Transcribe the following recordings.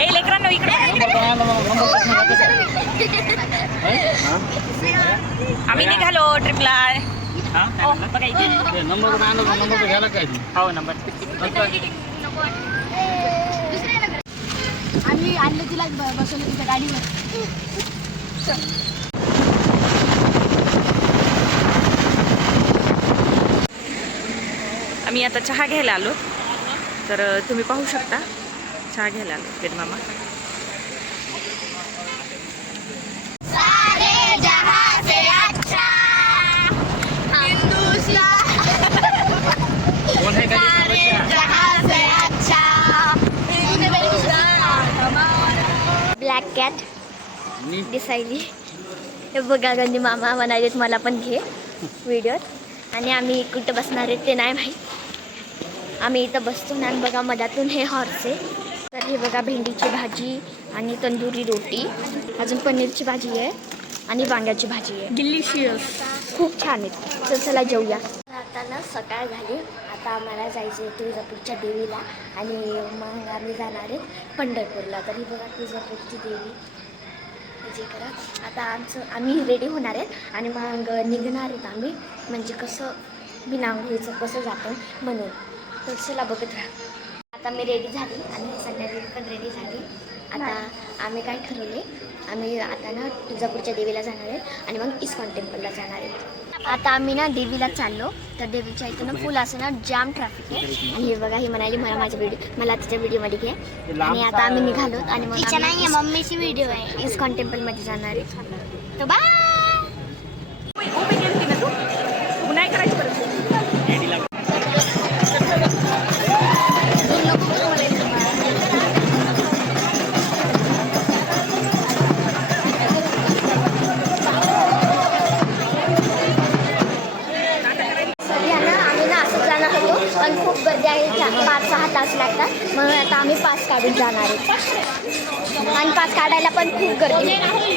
ए लेकरांनो इकडे आम्ही निघालो ट्रिपला. नंबर घ्यायला काय हो नंबर आम्ही आणलं तिला बसवलं तिच्या गाडीवर. आम्ही आता चहा घ्यायला आलो. तर तुम्ही पाहू शकता चहा घ्यायला आलो वेद मामा. ब्लॅक कॅट दिसायली. हे बघा गांधी मामा म्हणालेत मला पण घे व्हिडिओत. आणि आम्ही कुठं बसणार आहेत ते नाही माहीत. आम्ही इथं बसतो ना. बघा मधातून हे हॉर्स आहे. तर हे बघा भेंडीची भाजी आणि तंदुरी रोटी, अजून पनीरची भाजी आहे आणि वांग्याची भाजी आहे. डिलिशियस, खूप छान आहे. तर चला जेऊया. आता ना सकाळ झाली. आता आम्हाला जायचं आहे तुळजापूरच्या देवीला आणि मग आम्ही जाणार आहेत पंढरपूरला. तरी बघा तुळजापूरची देवी जे करा. आता आम्ही रेडी होणार आहेत आणि मग निघणार आहेत आम्ही. म्हणजे कसं बिना आंघोळीचं कसं जातं म्हणून. तर चला बघत राहा. आता मी रेडी झाली आणि संध्याकाळी पण रेडी झाली. आता आम्ही काय ठरवले, आम्ही आता ना तुळजापूरच्या देवीला जाणार आहे आणि मग इस्कॉन टेम्पलला जाणार आहे. आता आम्ही ना देवीला चाललो. तर देवीच्या इथं ना फुल असं ना जाम ट्रॅफिक आहे. आणि हे बघा ही म्हणाली मला तिच्या व्हिडिओमध्ये घे. आणि आता आम्ही निघालो आणि मग मम्मीची व्हिडिओ आहे इस्कॉन टेम्पलमध्ये जाणार आहे. तर बाय. नाही करायची परत. पण खूप गर्दी आहे. 5-6 तास लागतात. म्हणून आता आम्ही पास काढून जाणार आहे. आणि पास काढायला पण खूप गर्दी आहे.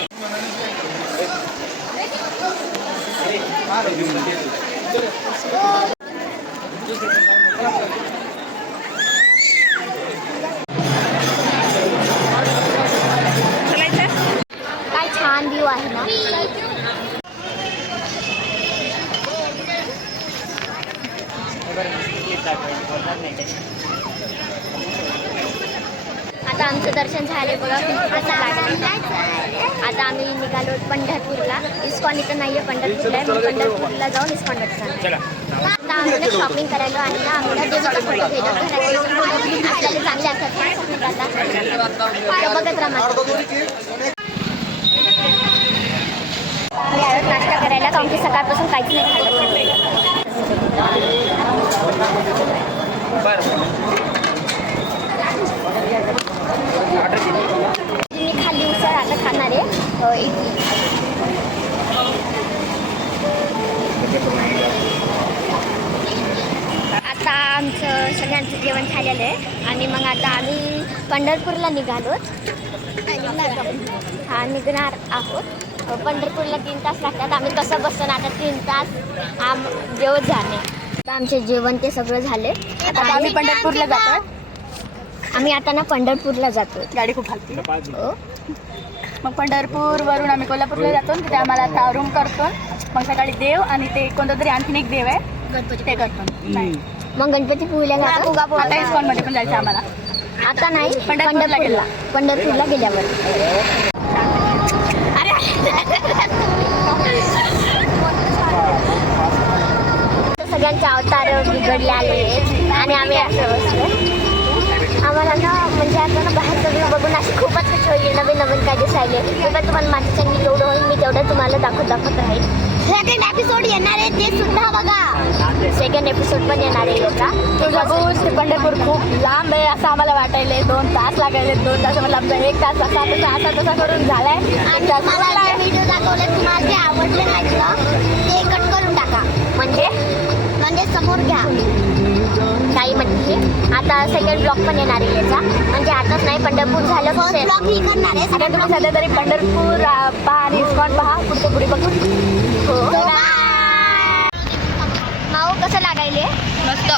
काय छान व्ह्यू आहे ना. आता आमचं दर्शन झाले बघा. असं लागलं. आता आम्ही निघालो पंढरपूरला. इस्कॉन इथं नाही आहे, पंढरपूरला आहे. मग पंढरपूरला जाऊन इस्कॉनमध्ये जाणार. आता आम्ही शॉपिंग करायला आणि ना आम्हाला देवीचा फोटो घ्यायचा. आपल्याला चांगले असतात. आता बघत राहा. आम्ही नाश्ता करायला, कारण की सकाळपासून काहीच नाही खाल्लं. मी खाल्ली उसळ. आता खाणार आहे इडली. आता आमचं सगळ्यांचं जेवण झालेलं आहे आणि मग आता आम्ही पंढरपूरला निघालो. हा निघणार आहोत. पंढरपूरला 3 तास लागतात. आम्ही कसं बसतो ना आता 3 तास जेवण झाले. आता आमचे जेवण ते सगळं झाले. आता आम्ही पंढरपूरला जातो. आम्ही आता ना पंढरपूरला जातो. गाडी खूप हलती. मग पंढरपूरवरून आम्ही कोल्हापूरला जातो. तिथे आम्हाला आता रूम करतो. मग सकाळी देव आणि ते कोणतं तरी आणखीन एक देव आहे गणपती, ते करतो. मग गणपती पुळ्याला जातो. आता इस्कॉनमध्ये पण जायचं आम्हाला. आता नाही, पंढरपूरला गेल्यावर. सगळ्यांचे अवतार बिघडले आले आणि आम्ही असं बसलो. आम्हाला ना म्हणजे आता ना बाहेर सगळं बघून अशी खूपच खुशी होईल. नवीन काय दिसायले. पण तुम्हाला माझ्या चॅनल जेवढं होईल मी तेवढं तुम्हाला दाखवत राहील. सेकंड एपिसोड येणार आहे ते सुद्धा बघा. सेकंड एपिसोड पण येणार आहे याचा. तुळजापूर ते पंढरपूर खूप लांब आहे असं आम्हाला वाटायले. 2 तास लागायले. 2 तास मला आमचा 1 तास असा तसा करून झालाय. व्हिडिओ दाखवले तुम्हाला जे आवडले नाही ना ते कट करून टाका. म्हणजे समोर घ्या काही. म्हणजे आता सेकंड ब्लॉग पण येणार आहे याचा. म्हणजे आताच नाही, पंढरपूर झालं ब्लॉग ही करणार आहे. सगळ्या तुम्ही सध्या तरी पंढरपूर पहा आणि इस्कॉन पहा. पुढे बघून माऊ कसं लागायले. मस्त.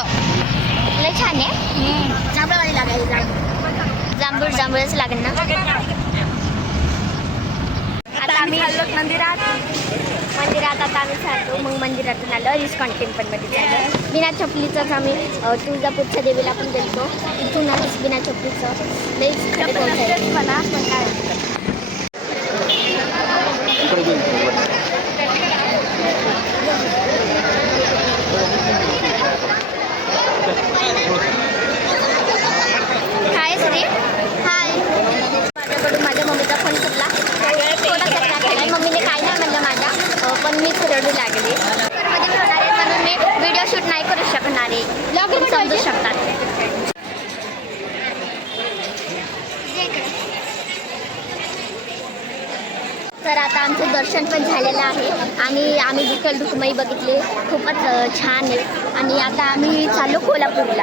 लय छान आहे. जांभळावाली लागायची जांभूळच लागेल ना. आता आम्ही मंदिरात आता आम्ही चालतो. मग मंदिरातून आलो इस्कॉन टेम्पलमध्ये चाललो. बिना चपलीचंच आम्ही तुळजापूरच्या देवीला पण गेलतो. इथूनच बिना चपलीचं लईच खडे पोहोचायचं मला पण काय. हाय श्री हाय. माझ्याकडून माझ्या मम्मीचा फोन सुटला. थोडासा त्रास झाला. मम्मीने काय नाही म्हणलं माझ्या, पण मीच रडू लागले. मध्ये फिरणार आहे म्हणून मी व्हिडिओ शूट नाही करू शकणार आहे. तुम्ही समजू शकतात. तर आता आमचं दर्शन पण झालेलं आहे आणि आम्ही विठ्ठल रुक्मिणी बघितले. खूपच छान आहे. आणि आता आम्ही चाललो कोल्हापूरला.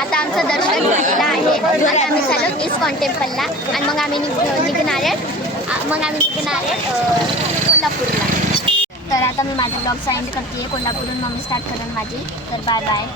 आता आमचं दर्शन झालेलं आहे. आता आम्ही चाललो इस्कॉन टेम्पलला आणि मग आम्ही निघणार आहे कोल्हापूरला. तर आता मी माझा ब्लॉग एंड करते. कोल्हापूरहून मम्मी स्टार्ट करून माझी. तर बाय बाय.